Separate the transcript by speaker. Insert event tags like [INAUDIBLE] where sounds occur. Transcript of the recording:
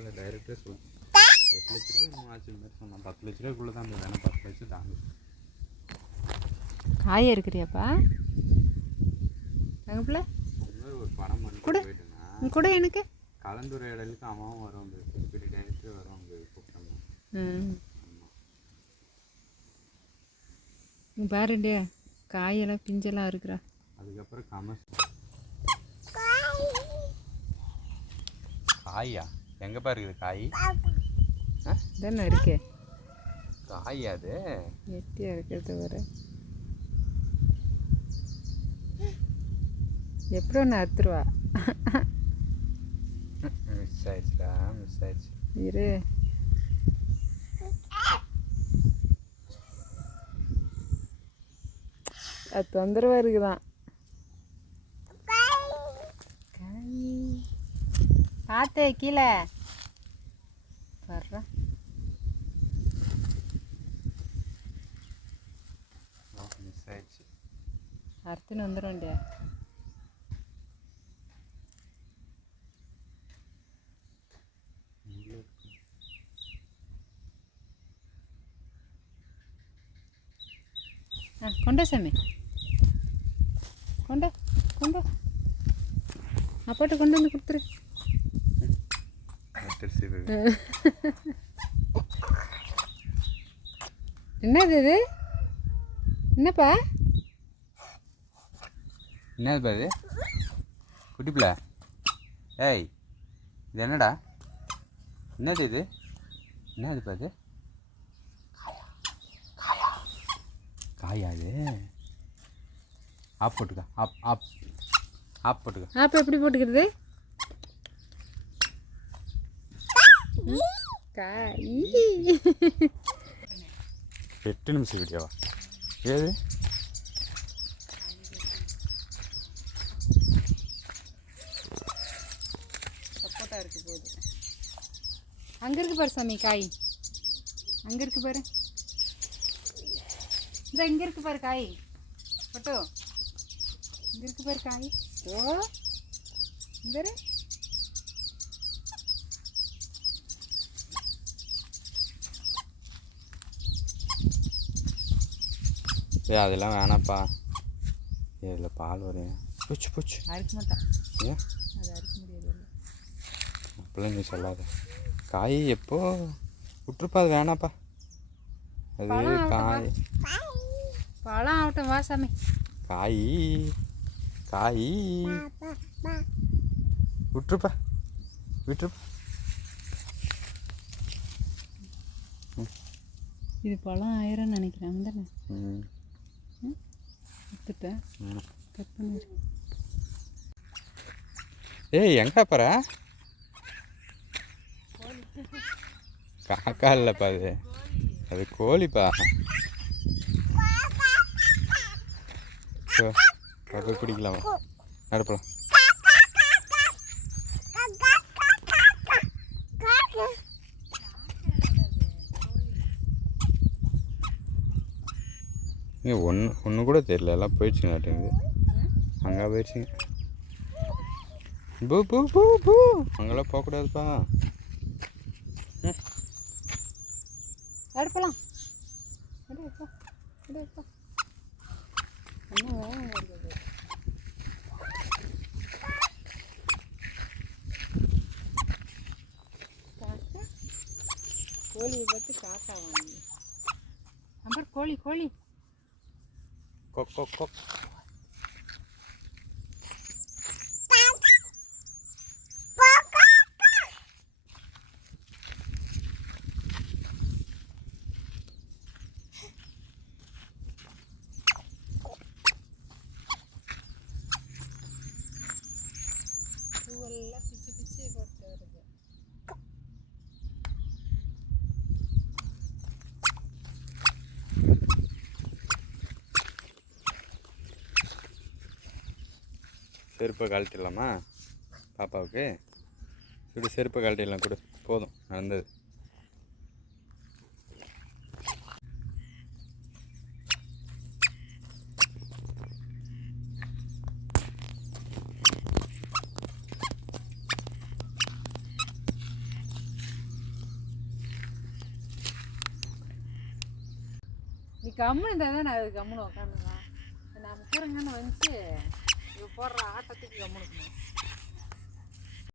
Speaker 1: வேலை டைரெக்டாக சொல்லு எட்டு லட்ச ரூபா இன்னும் ஆச்சு மாதிரி சொன்னான். பத்து லட்ச ரூபாய்க்குள்ளே தான் அந்த வேணும் பத்து லட்சம் தாங்க.
Speaker 2: காய இருக்கிறியாப்பா எங்கள் பிள்ளை.
Speaker 1: மாதிரி ஒரு படம் பண்ணி
Speaker 2: கொடு.
Speaker 1: போயிட்டுனா
Speaker 2: கூட எனக்கு.
Speaker 1: கலந்துரையாடலுக்கு அவன் வரும் இப்படி டைரக்டர் வரும் கூப்பிட்டோம்னா
Speaker 2: ம். இங்க பாருண்டே காயெல்லாம் பிஞ்செல்லாம் இருக்கிறா
Speaker 1: அதுக்கப்புறம் கமர்ஸ் காயா? எங்கே பாருக்குது காய்?
Speaker 2: தானே இருக்கே.
Speaker 1: காயா அது?
Speaker 2: எட்டியாக இருக்கிறது வர எப்படி ஒன்று அறுத்துருவா?
Speaker 1: மிஸ் ஆயிடுச்சுடா மிஸ் ஆயிடுச்சு.
Speaker 2: இரு. அது தொந்தரவாக இருக்குதான். பார்த்தே கீழே. வர்றா. அறுத்துன்னு. ஆ கொண்டா சாமி. கொண்டா கொண்டா அப்பாட்ட கொண்டு வந்து கொடுத்துரு
Speaker 1: திருச்சி போய் [LAUGHS]
Speaker 2: என்னது இது? என்னப்பா?
Speaker 1: என்னது பாது குட்டி பிள்ளை. ஏய் இது என்னடா? என்னது இது? என்னது பாது காயா அது ஆப் போட்டுக்க ஆப் ஆப் ஆப் போட்டுக்க.
Speaker 2: அப்போ எப்படி போட்டுக்கிறது காய்
Speaker 1: எட்டு நிமிஷம் வீடியோவா ஏது?
Speaker 2: சப்போட்டா இருக்கு போகுது அங்கே இருக்கு பாரு சாமி காய். அங்கே இருக்கு பாரு. இந்த இங்கே இருக்கு பாரு காய். பட்டோ. இங்கே இருக்கு பாரு காய். ஓ. இங்க
Speaker 1: ஏ அதெல்லாம் வேணாப்பா இதில் பால் வரும் பூச்சு பூச்சு.
Speaker 2: அறுக்க மாட்டான்
Speaker 1: ஏன்?
Speaker 2: அது அறுக்க முடியாது
Speaker 1: அப்படிலாம் நீ சொல்லாத. காய் எப்போ? விட்டுருப்பா அது வேணாப்பா அது காய்.
Speaker 2: பழம் ஆகட்டும் வா சாமி.
Speaker 1: காய். காய். விட்டுருப்பா. விட்டுருப்பா.
Speaker 2: இது பழம் ஆயிரம்னு நினைக்கிறேன் தானே
Speaker 1: ம்.
Speaker 2: எடுத்துட்டேன்
Speaker 1: ம்.
Speaker 2: கட் பண்ணிடு
Speaker 1: ஏய் எங்கே போகிற காக்கா இல்லைப்பா அது. அது கோழிப்பா. போய் பிடிக்கலாமா நடப்பலாம் இங்கே ஒன்று ஒன்று கூட தெரியல. எல்லாம் போயிடுச்சுங்க நாட்டுங்குது அங்கே போயிடுச்சுங்க. பூ பூ பூ பூ. அங்கெல்லாம் போகக்கூடாதுப்பா
Speaker 2: எடுக்கலாம் கோழியை பார்த்து காக்கா வாங்கி. நம்பர் கோழி கோழி. Coq, coq, coq.
Speaker 1: செருப்பை கழட்டிடலாமா? பாப்பாவுக்கு? இப்படி செருப்பை கழட்டிடலாம் கொடு. போதும் நடந்தது.
Speaker 2: நீ கம்முன்னு இருந்தால் தான் நான் அது கம்முன்னு உட்காந்துலாம் நான் முக்கிறங்கன்னு வந்துச்சு போடுற ஆட்டத்துக்கு கம்முன்னு